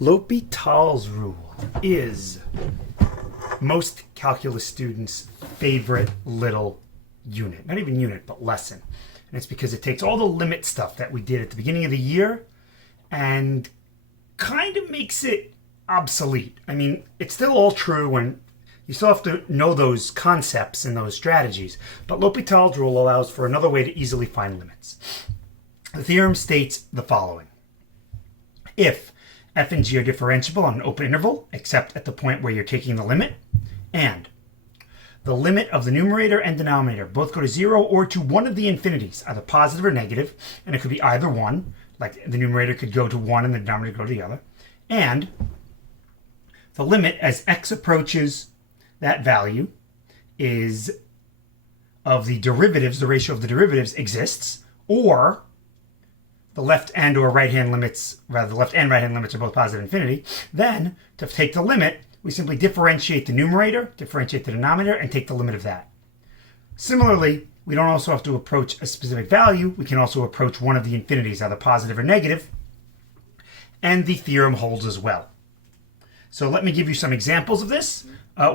L'Hopitals rule is most calculus students' favorite little unit. Not even unit, but lesson. And it's because it takes all the limit stuff that we did at the beginning of the year and kind of makes it obsolete. I mean, it's still all true and you still have to know those concepts and those strategies. But L'Hopitals rule allows for another way to easily find limits. The theorem states the following. If f and g are differentiable on an open interval, except at the point where you're taking the limit, and the limit of the numerator and denominator both go to 0 or to one of the infinities, either positive or negative, and it could be either one, like the numerator could go to one and the denominator go to the other, and the limit as x approaches that value is of the derivatives, the ratio of the derivatives exists, or the left and or right hand limits, rather the left and right hand limits are both positive infinity, then to take the limit, we simply differentiate the numerator, differentiate the denominator, and take the limit of that. Similarly, we don't also have to approach a specific value. We can also approach one of the infinities, either positive or negative, and the theorem holds as well. So let me give you some examples of this.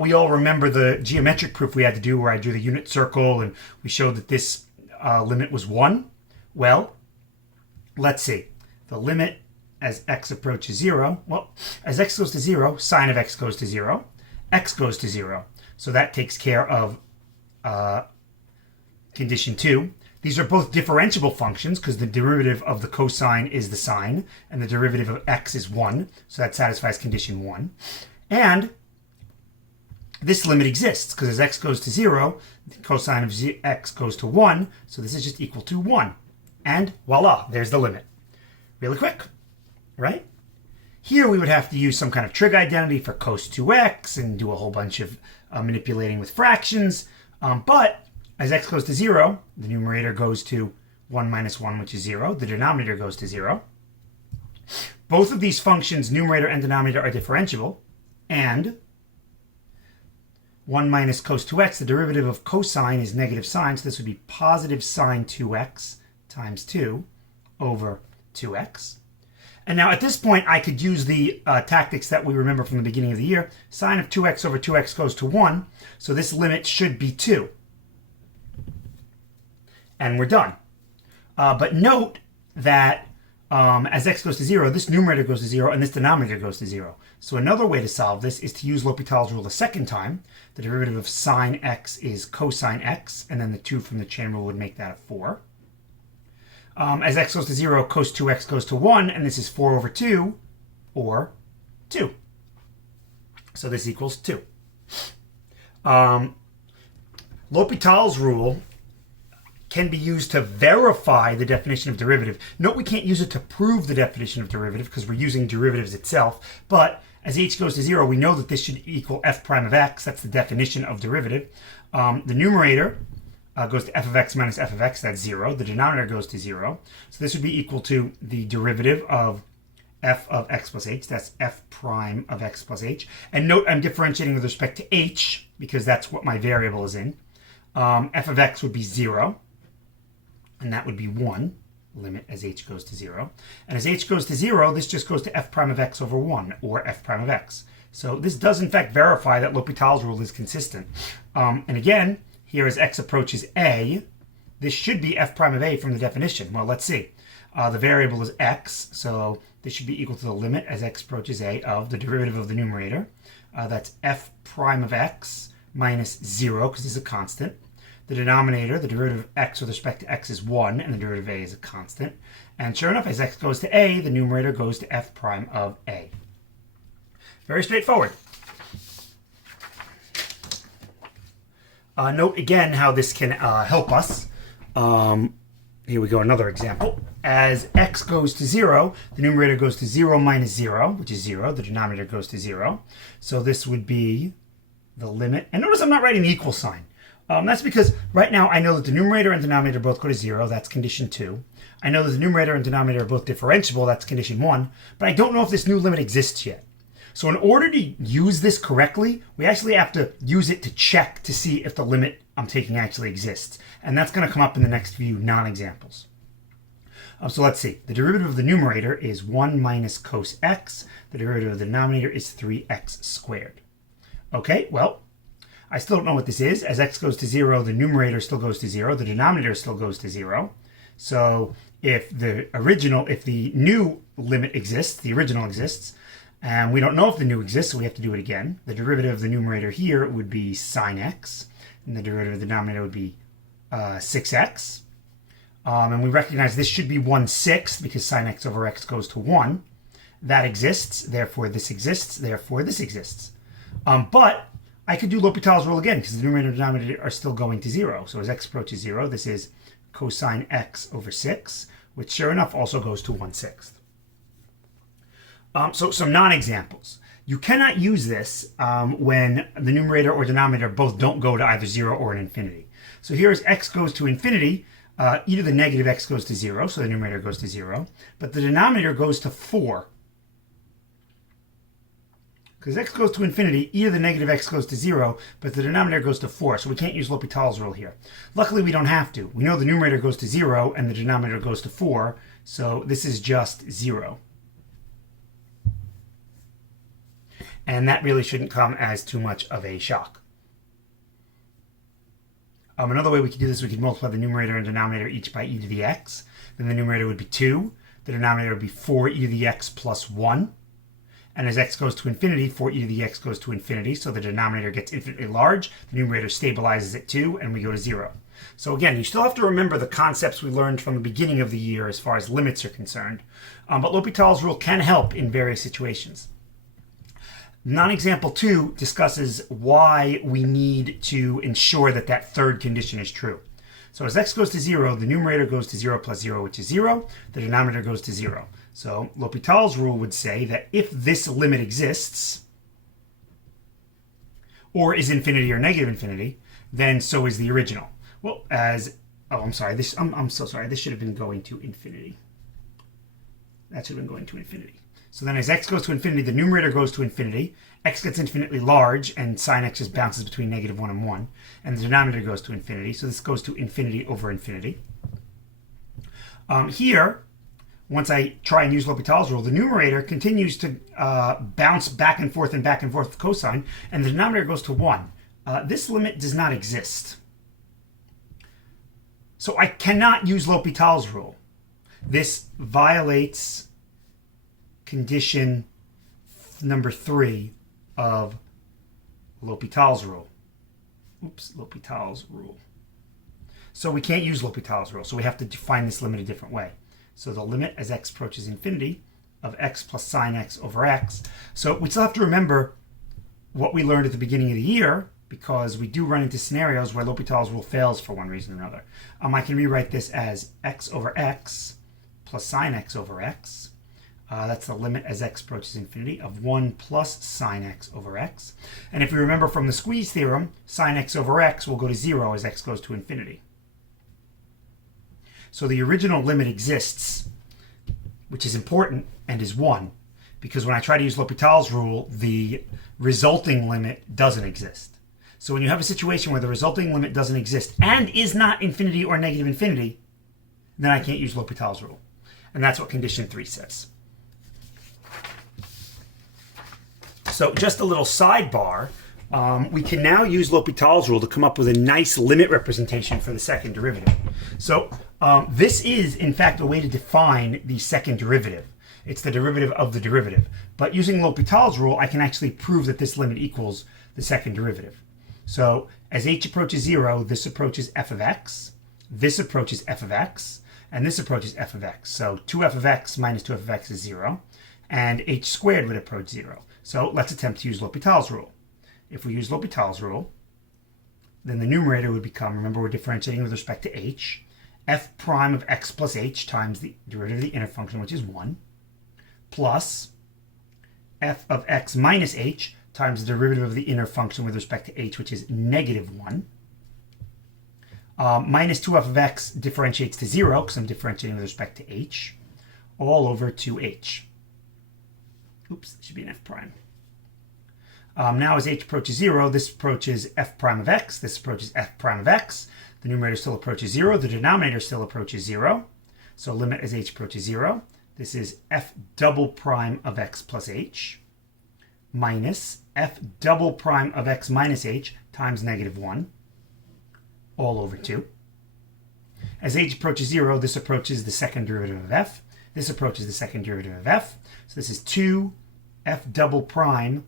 We all remember the geometric proof we had to do where I drew the unit circle and we showed that this limit was 1. Well, let's see. The limit as x approaches 0, well, as x goes to 0, sine of x goes to 0, x goes to 0. So that takes care of condition 2. These are both differentiable functions because the derivative of the cosine is the sine and the derivative of x is 1. So that satisfies condition 1. And this limit exists because as x goes to 0, the cosine of x goes to 1. So this is just equal to 1. And voila, there's the limit. Really quick, right? Here we would have to use some kind of trig identity for cos 2x and do a whole bunch of manipulating with fractions. But as x goes to 0, the numerator goes to 1 minus 1, which is 0. The denominator goes to 0. Both of these functions, numerator and denominator, are differentiable. And 1 minus cos 2x, the derivative of cosine is negative sine. So this would be positive sine 2x times 2 over 2x. And now at this point, I could use the tactics that we remember from the beginning of the year. Sine of 2x over 2x goes to 1. So this limit should be 2. And we're done. But note that as x goes to 0, this numerator goes to 0 and this denominator goes to 0. So another way to solve this is to use L'Hopitals rule a second time. The derivative of sine x is cosine x, and then the 2 from the chain rule would make that a 4. As x goes to 0, cos 2x goes to 1, and this is 4 over 2, or 2. So this equals 2. L'Hopitals rule can be used to verify the definition of derivative. Note we can't use it to prove the definition of derivative because we're using derivatives itself, but as h goes to 0, we know that this should equal f prime of x. That's the definition of derivative. The numerator goes to f of x minus f of x, that's 0. The denominator goes to 0. So this would be equal to the derivative of f of x plus h, that's f prime of x plus h. And note I'm differentiating with respect to h because that's what my variable is in. F of x would be 0, and that would be 1, limit as h goes to 0. And as h goes to 0, this just goes to f prime of x over 1, or f prime of x. So this does in fact verify that L'Hopitals rule is consistent. And again, here as x approaches a, this should be f prime of a from the definition. Well, let's see. The variable is x, so this should be equal to the limit as x approaches a of the derivative of the numerator. That's f prime of x minus 0, because this is a constant. The denominator, the derivative of x with respect to x is 1, and the derivative of a is a constant. And sure enough, as x goes to a, the numerator goes to f prime of a. Very straightforward. Note again how this can help us. Here we go, another example. As x goes to 0, the numerator goes to 0 minus 0, which is 0. The denominator goes to 0. So this would be the limit. And notice I'm not writing the equal sign. That's because right now I know that the numerator and denominator both go to 0. That's condition 2. I know that the numerator and denominator are both differentiable. That's condition 1. But I don't know if this new limit exists yet. So in order to use this correctly, we actually have to use it to check to see if the limit I'm taking actually exists. And that's going to come up in the next few non-examples. So let's see. The derivative of the numerator is 1 minus cos x. The derivative of the denominator is 3x squared. Okay, well, I still don't know what this is. As x goes to 0, the numerator still goes to 0. The denominator still goes to 0. So if the new limit exists, the original exists, and we don't know if the new exists, so we have to do it again. The derivative of the numerator here would be sine x, and the derivative of the denominator would be 6x. And we recognize this should be 1/6 because sine x over x goes to 1. That exists, therefore this exists, therefore this exists. But I could do L'Hopital's rule again because the numerator and denominator are still going to 0. So as x approaches 0, this is cosine x over 6, which sure enough also goes to 1/6. So some non-examples. You cannot use this when the numerator or denominator both don't go to either 0 or an infinity. So here as x goes to infinity, e to the negative x goes to 0, so the numerator goes to 0, but the denominator goes to 4. Because x goes to infinity, e to the negative x goes to 0, but the denominator goes to 4, so we can't use L'Hopital's rule here. Luckily, we don't have to. We know the numerator goes to 0 and the denominator goes to 4, so this is just 0. And that really shouldn't come as too much of a shock. Another way we could do this, we could multiply the numerator and denominator each by e to the x. Then the numerator would be 2. The denominator would be 4e to the x plus 1. And as x goes to infinity, 4e to the x goes to infinity. So the denominator gets infinitely large. The numerator stabilizes at 2, and we go to 0. So again, you still have to remember the concepts we learned from the beginning of the year as far as limits are concerned. But L'Hopital's rule can help in various situations. Non-example 2 discusses why we need to ensure that that third condition is true. So as x goes to 0, the numerator goes to 0 plus 0, which is 0. The denominator goes to 0. So L'Hopital's rule would say that if this limit exists, or is infinity or negative infinity, then so is the original. Well, I'm so sorry. This should have been going to infinity. That should have been going to infinity. So then as x goes to infinity, the numerator goes to infinity. X gets infinitely large, and sine x just bounces between negative 1 and 1. And the denominator goes to infinity. So this goes to infinity over infinity. Here, once I try and use L'Hopital's rule, the numerator continues to bounce back and forth with cosine, and the denominator goes to 1. This limit does not exist. So I cannot use L'Hopital's rule. This violates condition number 3 of L'Hopital's rule. L'Hopital's rule. So we can't use L'Hopital's rule, so we have to define this limit a different way. So the limit as x approaches infinity of x plus sine x over x. So we still have to remember what we learned at the beginning of the year, because we do run into scenarios where L'Hopital's rule fails for one reason or another. I can rewrite this as x over x plus sine x over x. That's the limit as x approaches infinity of 1 plus sine x over x. And if we remember from the squeeze theorem, sine x over x will go to 0 as x goes to infinity. So the original limit exists, which is important, and is 1. Because when I try to use L'Hopital's rule, the resulting limit doesn't exist. So when you have a situation where the resulting limit doesn't exist and is not infinity or negative infinity, then I can't use L'Hopital's rule. And that's what condition 3 says. So just a little sidebar, we can now use L'Hopital's rule to come up with a nice limit representation for the second derivative. So this is, in fact, a way to define the second derivative. It's the derivative of the derivative. But using L'Hopital's rule, I can actually prove that this limit equals the second derivative. So as h approaches 0, this approaches f of x, this approaches f of x, and this approaches f of x. So 2f of x minus 2f of x is 0, and h squared would approach 0. So let's attempt to use L'Hopital's rule. If we use L'Hopital's rule, then the numerator would become, remember we're differentiating with respect to h, f prime of x plus h times the derivative of the inner function, which is 1, plus f of x minus h times the derivative of the inner function with respect to h, which is negative 1. Minus 2f of x differentiates to 0, because I'm differentiating with respect to h, all over 2h. Oops, it should be an f prime. Now as h approaches 0, this approaches f prime of x, this approaches f prime of x. The numerator still approaches 0, the denominator still approaches 0. So limit as h approaches 0. This is f double prime of x plus h minus f double prime of x minus h times negative 1 all over 2. As h approaches 0, this approaches the second derivative of f. This approaches the second derivative of f. So this is 2 f double prime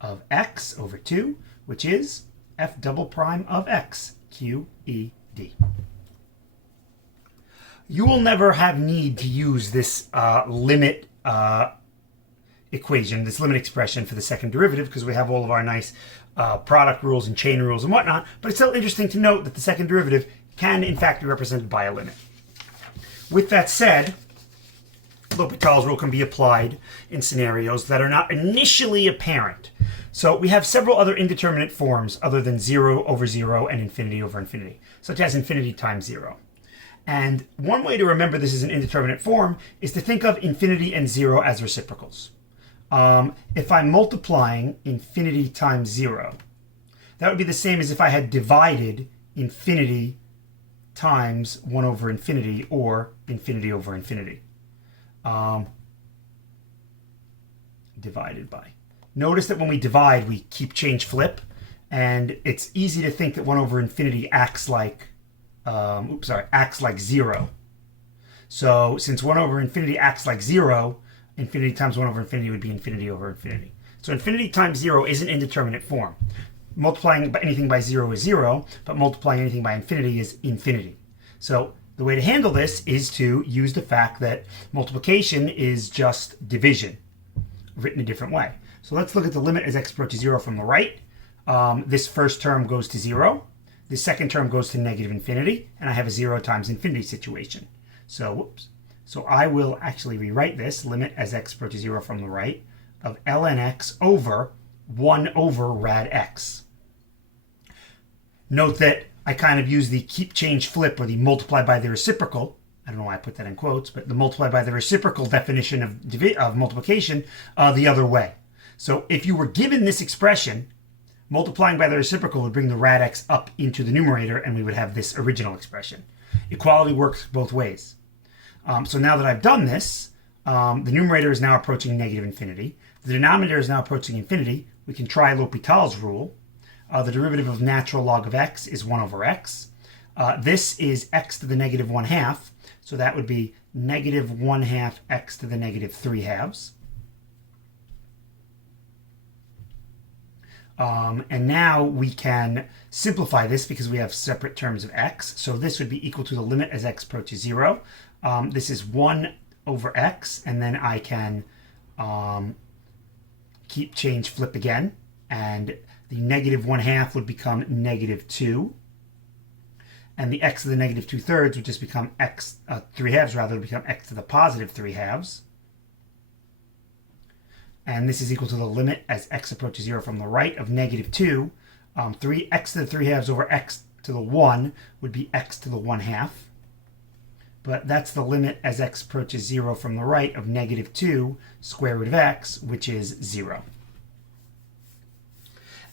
of x over 2, which is f double prime of x, QED. You will never have need to use this limit equation, this limit expression for the second derivative, because we have all of our nice product rules and chain rules and whatnot, but it's still interesting to note that the second derivative can in fact be represented by a limit. With that said, L'Hopital's rule can be applied in scenarios that are not initially apparent. So we have several other indeterminate forms other than 0 over 0 and infinity over infinity, such as infinity times 0. And one way to remember this is an indeterminate form is to think of infinity and 0 as reciprocals. If I'm multiplying infinity times 0, that would be the same as if I had divided infinity times 1 over infinity or infinity over infinity. Divided by. Notice that when we divide, we keep change flip, and it's easy to think that 1 over infinity acts like, acts like 0. So since 1 over infinity acts like 0, infinity times 1 over infinity would be infinity over infinity. So infinity times 0 is an indeterminate form. Multiplying anything by 0 is 0, but multiplying anything by infinity is infinity. So the way to handle this is to use the fact that multiplication is just division, written a different way. So let's look at the limit as x approaches 0 from the right. This first term goes to 0. This second term goes to negative infinity, and I have a 0 times infinity situation. So, So I will actually rewrite this, limit as x approaches 0 from the right, of ln x over 1 over rad x. Note that I kind of use the keep change flip, or the multiply by the reciprocal. I don't know why I put that in quotes, but the multiply by the reciprocal definition of multiplication the other way. So if you were given this expression, multiplying by the reciprocal would bring the rad x up into the numerator, and we would have this original expression. Equality works both ways. So now that I've done this, the numerator is now approaching negative infinity. The denominator is now approaching infinity. We can try L'Hopital's rule. The derivative of natural log of x is 1 over x. This is x to the negative 1/2. So that would be negative 1/2 x to the negative 3/2. And now we can simplify this because we have separate terms of x. So this would be equal to the limit as x approaches 0. This is 1 over x, and then I can keep change flip again, and the negative 1/2 would become negative 2, and the x to the negative 2/3 would just become x 3/2 rather, would become x to the positive 3/2. And this is equal to the limit as x approaches 0 from the right of negative 2. 3x to the 3/2 over x to the 1 would be x to the 1/2. But that's the limit as x approaches 0 from the right of negative 2 square root of x, which is 0.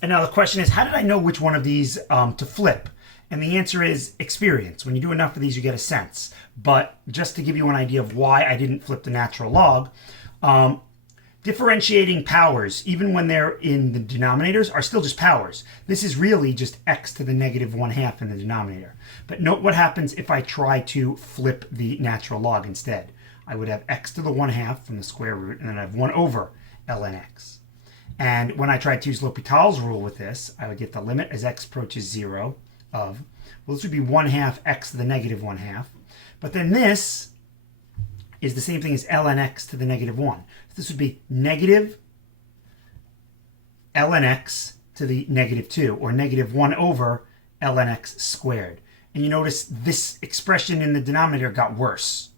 And now the question is, how did I know which one of these to flip? And the answer is experience. When you do enough of these, you get a sense. But just to give you an idea of why I didn't flip the natural log, differentiating powers, even when they're in the denominators, are still just powers. This is really just x to the negative 1/2 in the denominator. But note what happens if I try to flip the natural log instead. I would have x to the 1/2 from the square root, and then I have 1 over ln x. And when I tried to use L'Hopital's rule with this, I would get the limit as x approaches 0 of, well, this would be 1/2 x to the negative 1/2. But then this is the same thing as ln x to the negative 1. So this would be negative ln x to the negative 2, or negative 1 over ln x squared. And you notice this expression in the denominator got worse.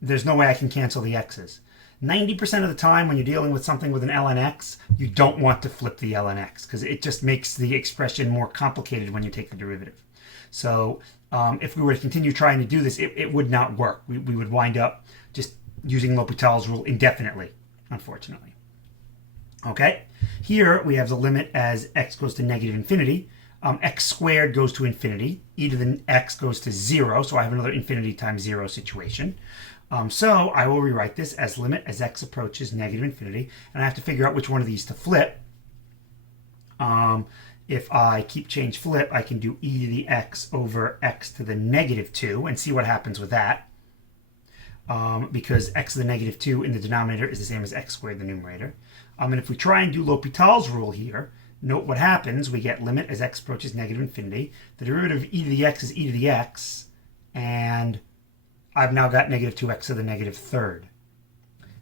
There's no way I can cancel the x's. 90% of the time when you're dealing with something with an ln x, you don't want to flip the ln x because it just makes the expression more complicated when you take the derivative. So if we were to continue trying to do this, it would not work. We would wind up just using L'Hopital's rule indefinitely, unfortunately. Okay, here we have the limit as x goes to negative infinity. X squared goes to infinity. E to the x goes to 0, so I have another infinity times 0 situation. So I will rewrite this as limit as x approaches negative infinity, and I have to figure out which one of these to flip. If I keep change flip, I can do e to the x over x to the negative 2 and see what happens with that. Because x to the negative 2 in the denominator is the same as x squared in the numerator. And if we try and do L'Hopital's rule here, note what happens. We get limit as x approaches negative infinity. The derivative of e to the x is e to the x, and I've now got negative 2x to the negative third.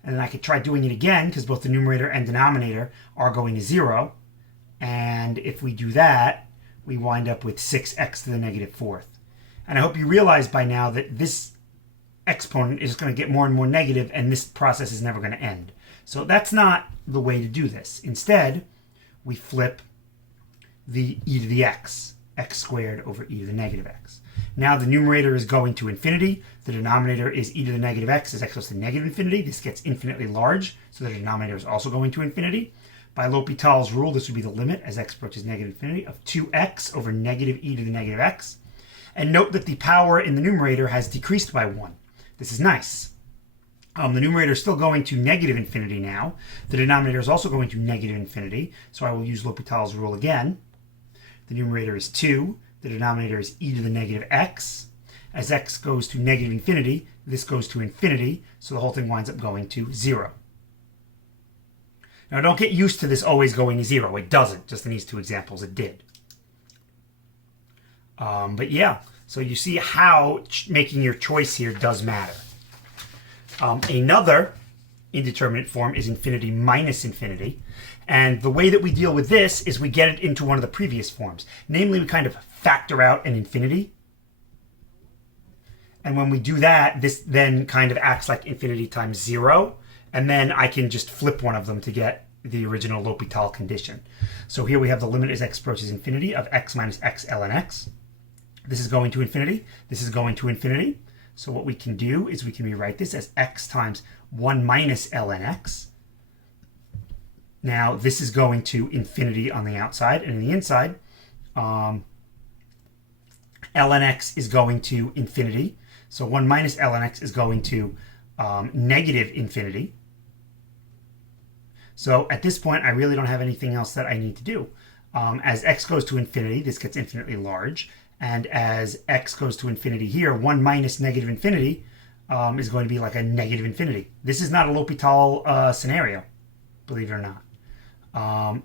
And then I could try doing it again, because both the numerator and denominator are going to 0. And if we do that, we wind up with 6x to the negative fourth. And I hope you realize by now that this exponent is going to get more and more negative, and this process is never going to end. So that's not the way to do this. Instead, we flip the e to the x, x squared over e to the negative x. Now the numerator is going to infinity. The denominator is e to the negative x as x goes to negative infinity. This gets infinitely large, so the denominator is also going to infinity. By L'Hopital's rule, this would be the limit as x approaches negative infinity of 2x over negative e to the negative x. And note that the power in the numerator has decreased by 1. This is nice. The numerator is still going to negative infinity now. The denominator is also going to negative infinity, so I will use L'Hopital's rule again. The numerator is 2. The denominator is e to the negative x. As x goes to negative infinity, this goes to infinity, so the whole thing winds up going to 0. Now don't get used to this always going to 0. It doesn't. Just in these two examples it did. But yeah, so you see how making your choice here does matter. Another indeterminate form is infinity minus infinity. And the way that we deal with this is we get it into one of the previous forms. Namely, we kind of factor out an infinity. And when we do that, this then kind of acts like infinity times 0. And then I can just flip one of them to get the original L'Hopital condition. So here we have the limit as x approaches infinity of x minus x ln x. This is going to infinity. This is going to infinity. So what we can do is we can rewrite this as x times 1 minus ln x. Now this is going to infinity on the outside, and on the inside, ln x is going to infinity. So 1 minus ln x is going to negative infinity. So at this point, I really don't have anything else that I need to do. As x goes to infinity, this gets infinitely large. And as x goes to infinity here, 1 minus negative infinity is going to be like a negative infinity. This is not a L'Hopital scenario, believe it or not.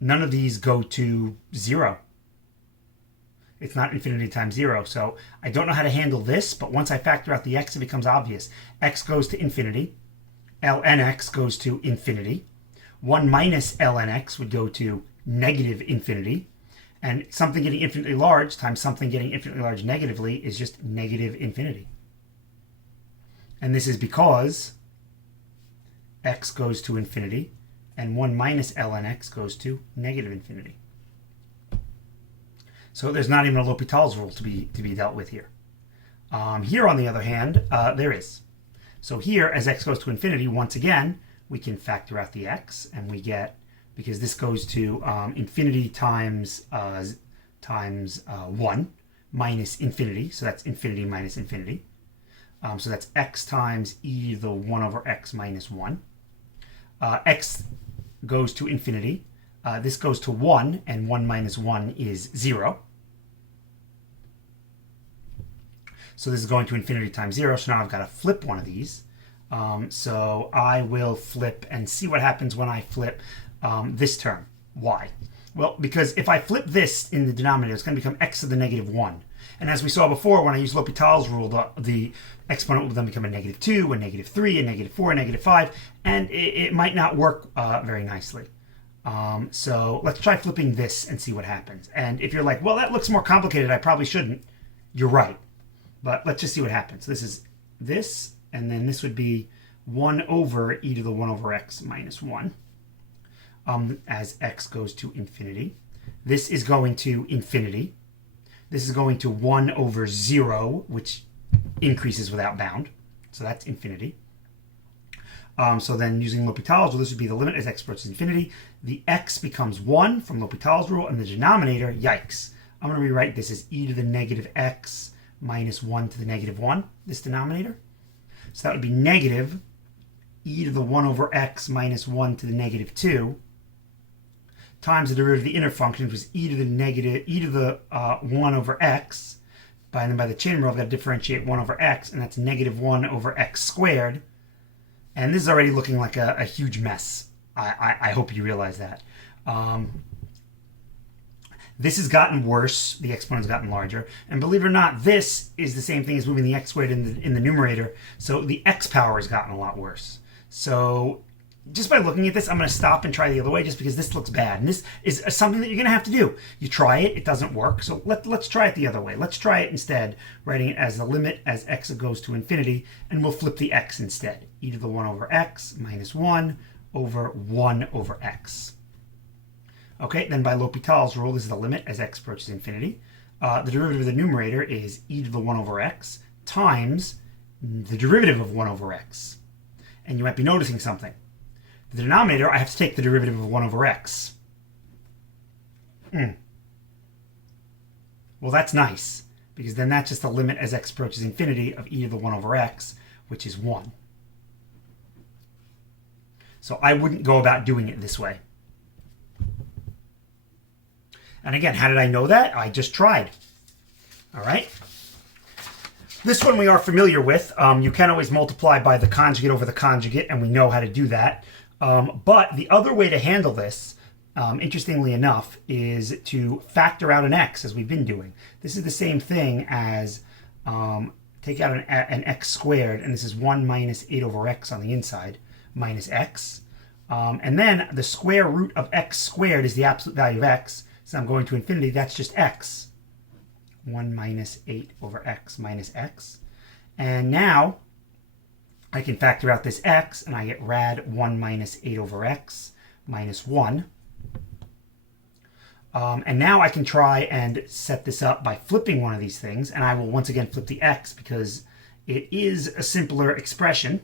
None of these go to 0. It's not infinity times 0. So I don't know how to handle this, but once I factor out the x, it becomes obvious. X goes to infinity. Ln x goes to infinity. 1 minus ln x would go to negative infinity. And something getting infinitely large times something getting infinitely large negatively is just negative infinity. And this is because x goes to infinity and 1 minus ln x goes to negative infinity. So there's not even a L'Hopital's rule to be dealt with here. Here, on the other hand, there is. So here, as x goes to infinity, once again, we can factor out the x, and we get, because this goes to infinity times 1 minus infinity, so that's infinity minus infinity. So that's x times e to the 1 over x minus 1. X goes to infinity. This goes to 1, and 1 minus 1 is 0. So this is going to infinity times 0, so now I've got to flip one of these. So I will flip and see what happens when I flip this term. Why? Well, because if I flip this in the denominator, it's going to become x to the negative 1. And as we saw before, when I use L'Hopital's rule, the exponent will then become a negative 2, a negative 3, a negative 4, a negative 5, and it might not work very nicely. So let's try flipping this and see what happens. And if you're like, well, that looks more complicated, I probably shouldn't, you're right. But let's just see what happens. This is this, and then this would be 1 over e to the 1 over x minus 1 as x goes to infinity. This is going to infinity. This is going to 1 over 0, which increases without bound. So that's infinity. So then using L'Hopital's rule, this would be the limit as x approaches infinity. The x becomes 1 from L'Hopital's rule, and the denominator, yikes. I'm going to rewrite this as e to the negative x minus 1 to the negative 1, this denominator. So that would be negative e to the 1 over x minus 1 to the negative 2 times the derivative of the inner function, which is e to the 1 over x. Then by the chain rule, I've got to differentiate 1 over x, and that's negative 1 over x squared. And this is already looking like a huge mess. I hope you realize that. This has gotten worse. The exponent's gotten larger. And believe it or not, this is the same thing as moving the x squared in the numerator. So the x power has gotten a lot worse. So just by looking at this, I'm going to stop and try the other way just because this looks bad. And this is something that you're going to have to do. You try it, it doesn't work. So let's try it the other way. Let's try it instead, writing it as the limit as x goes to infinity, and we'll flip the x instead. E to the 1 over x minus 1 over 1 over x. Okay, then by L'Hopital's rule, this is the limit as x approaches infinity. The derivative of the numerator is e to the 1 over x times the derivative of 1 over x. And you might be noticing something. The denominator, I have to take the derivative of 1 over x. Well, that's nice, because then that's just the limit as x approaches infinity of e to the 1 over x, which is 1. So I wouldn't go about doing it this way. And again, how did I know that? I just tried. All right. This one we are familiar with. You can always multiply by the conjugate over the conjugate, and we know how to do that. But the other way to handle this, interestingly enough, is to factor out an x, as we've been doing. This is the same thing as take out an x squared, and this is 1 minus 8 over x on the inside, minus x. And then the square root of x squared is the absolute value of x. So I'm going to infinity, that's just x. 1 minus 8 over x minus x. And now I can factor out this x, and I get rad 1 minus 8 over x minus 1. And now I can try and set this up by flipping one of these things, and I will once again flip the x because it is a simpler expression.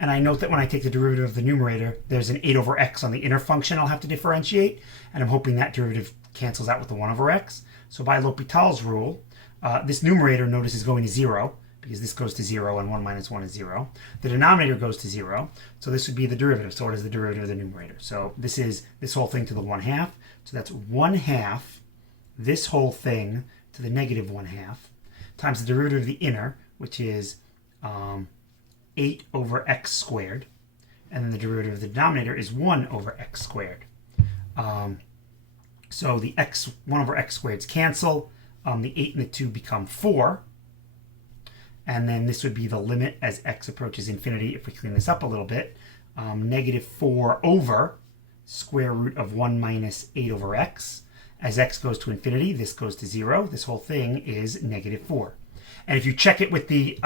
And I note that when I take the derivative of the numerator, there's an 8 over x on the inner function I'll have to differentiate, and I'm hoping that derivative cancels out with the 1 over x. So by L'Hopital's rule, this numerator, notice, is going to 0, because this goes to 0 and 1 minus 1 is 0. The denominator goes to 0, so this would be the derivative. So what is the derivative of the numerator? So this is this whole thing to the 1/2. So that's 1/2 this whole thing to the negative 1/2 times the derivative of the inner, which is 8 over x squared. And then the derivative of the denominator is 1 over x squared. So the 1 over x squareds cancel. The 8 and the 2 become 4. And then this would be the limit as x approaches infinity, if we clean this up a little bit. Negative 4 over square root of 1 minus 8 over x. As x goes to infinity, this goes to 0. This whole thing is negative 4. And if you check it with the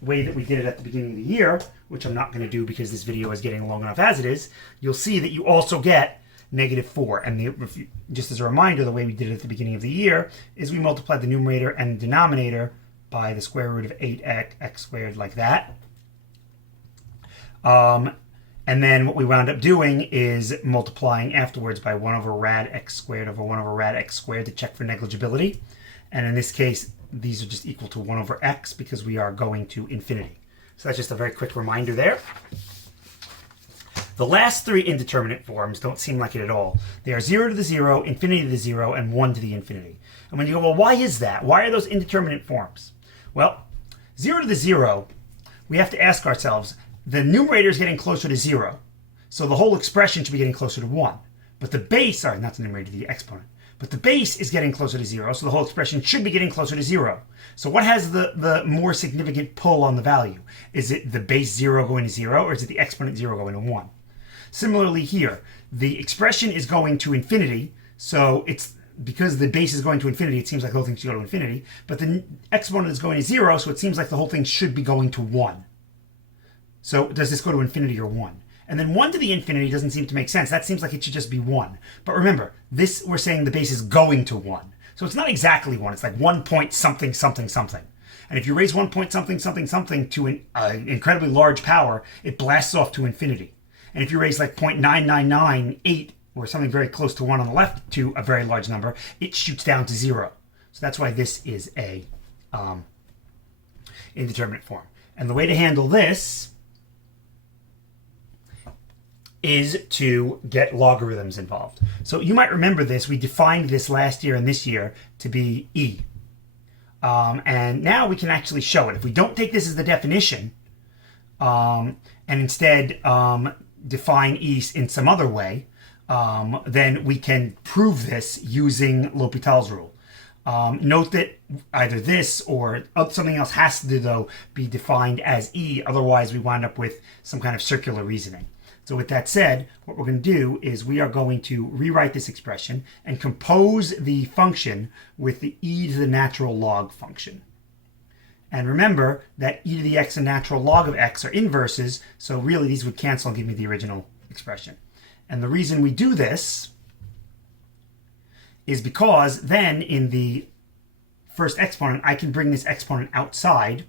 way that we did it at the beginning of the year, which I'm not going to do because this video is getting long enough as it is, you'll see that you also get negative 4. And just as a reminder, the way we did it at the beginning of the year is we multiplied the numerator and the denominator by the square root of 8x squared, like that. And then what we wound up doing is multiplying afterwards by 1 over rad x squared over 1 over rad x squared to check for negligibility. And in this case, these are just equal to 1 over x because we are going to infinity. So that's just a very quick reminder there. The last three indeterminate forms don't seem like it at all. They are 0 to the 0, infinity to the 0, and 1 to the infinity. And when you go, well, why is that? Why are those indeterminate forms? Well, 0 to the 0, we have to ask ourselves, the numerator is getting closer to 0, so the whole expression should be getting closer to 1. But the base, sorry, not the numerator, the exponent. But the base is getting closer to 0, so the whole expression should be getting closer to 0. So what has the more significant pull on the value? Is it the base 0 going to 0, or is it the exponent 0 going to 1? Similarly here, the expression is going to infinity, so it's because the base is going to infinity, it seems like the whole thing should go to infinity, but the exponent is going to 0, so it seems like the whole thing should be going to 1. So does this go to infinity or 1? And then 1 to the infinity doesn't seem to make sense. That seems like it should just be 1. But remember, this, we're saying the base is going to 1. So it's not exactly 1. It's like 1 point something something something. And if you raise 1 point something something something to an incredibly large power, it blasts off to infinity. And if you raise like 0.9998 or something very close to 1 on the left to a very large number, it shoots down to 0. So that's why this is a indeterminate form. And the way to handle this is to get logarithms involved. So you might remember this. We defined this last year and this year to be e. And now we can actually show it. If we don't take this as the definition and instead define e in some other way, then we can prove this using L'Hopital's rule. Note that either this or something else has to, though, be defined as e. Otherwise, we wind up with some kind of circular reasoning. So with that said, what we're going to do is we are going to rewrite this expression and compose the function with the e to the natural log function. And remember that e to the x and natural log of x are inverses, so really these would cancel and give me the original expression. And the reason we do this is because then in the first exponent, I can bring this exponent outside.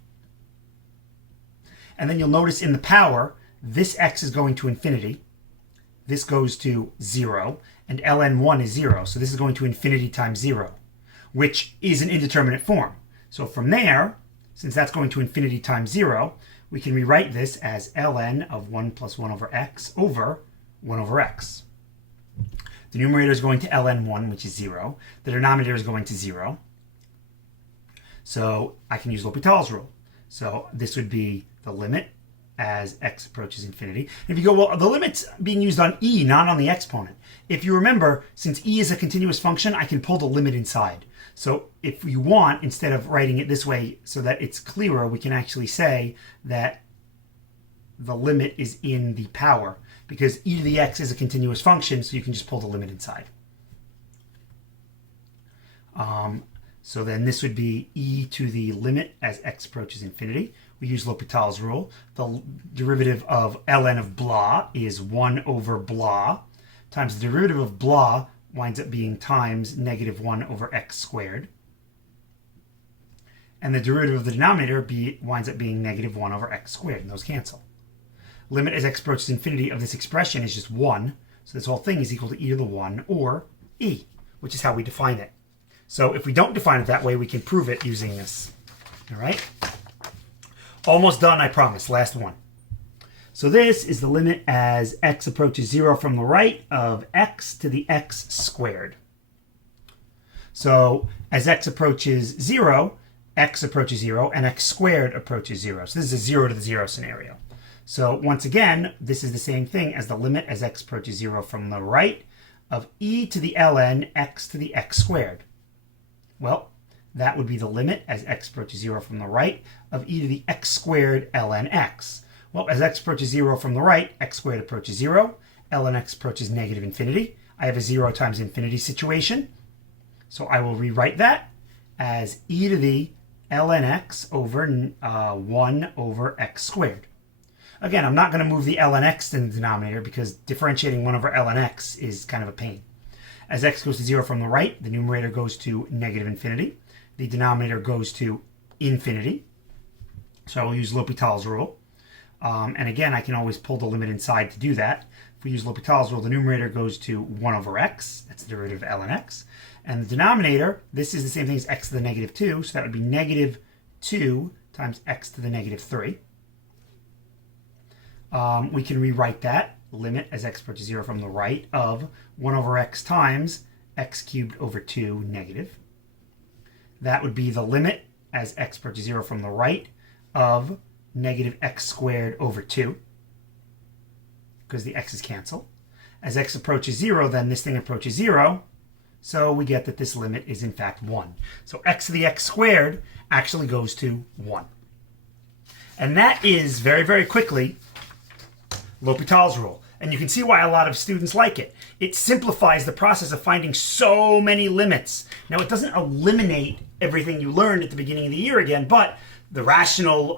And then you'll notice in the power, this x is going to infinity, this goes to 0, and ln1 is 0. So this is going to infinity times 0, which is an indeterminate form. So from there, since that's going to infinity times 0, we can rewrite this as ln of 1 plus 1 over x over 1 over x. The numerator is going to ln1, which is 0. The denominator is going to 0. So I can use L'Hopital's rule. So this would be the limit as x approaches infinity. And if you go, well, the limit's being used on e, not on the exponent. If you remember, since e is a continuous function, I can pull the limit inside. So if you want, instead of writing it this way so that it's clearer, we can actually say that the limit is in the power, because e to the x is a continuous function, so you can just pull the limit inside. So then this would be e to the limit as x approaches infinity. We use L'Hopital's rule. The derivative of ln of blah is 1 over blah times the derivative of blah winds up being times negative 1 over x squared. And the derivative of the denominator winds up being negative 1 over x squared, and those cancel. Limit as x approaches infinity of this expression is just 1, so this whole thing is equal to e to the 1, or e, which is how we define it. So if we don't define it that way, we can prove it using this. All right? Almost done, I promise. Last one. So this is the limit as x approaches 0 from the right of x to the x squared. So as x approaches 0, x approaches 0, and x squared approaches 0. So this is a 0 to the 0 scenario. So once again, this is the same thing as the limit as x approaches 0 from the right of e to the ln x to the x squared. Well, that would be the limit as x approaches 0 from the right of e to the x squared ln x. Well, as x approaches 0 from the right, x squared approaches 0, ln x approaches negative infinity. I have a 0 times infinity situation. So I will rewrite that as e to the ln x over 1 over x squared. Again, I'm not going to move the ln x in the denominator because differentiating 1 over ln x is kind of a pain. As x goes to 0 from the right, the numerator goes to negative infinity. The denominator goes to infinity. So I will use L'Hopital's rule. And again, I can always pull the limit inside to do that. If we use L'Hopital's rule, the numerator goes to 1 over x. That's the derivative of ln x. And the denominator, this is the same thing as x to the negative 2. So that would be negative 2 times x to the negative 3. We can rewrite that limit as x approaches 0 from the right of 1 over x times x cubed over 2 negative. That would be the limit as x approaches 0 from the right of negative x squared over 2, because the x's cancel. As x approaches 0, then this thing approaches 0, so we get that this limit is in fact 1. So x to the x squared actually goes to 1. And that is, very, very quickly, L'Hopital's rule. And you can see why a lot of students like it. It simplifies the process of finding so many limits. Now, it doesn't eliminate everything you learned at the beginning of the year again, but the rational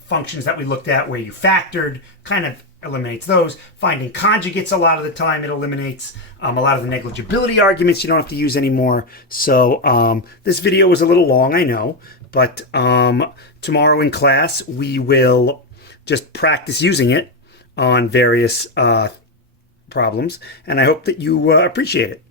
functions that we looked at where you factored kind of eliminates those. Finding conjugates a lot of the time, it eliminates a lot of the negligibility arguments you don't have to use anymore. So this video was a little long, I know, But tomorrow in class, we will just practice using it on various problems, and I hope that you appreciate it.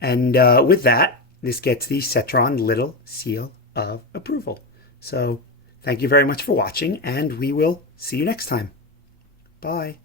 And with that, this gets the Cetron Little Seal of Approval. So thank you very much for watching, and we will see you next time. Bye.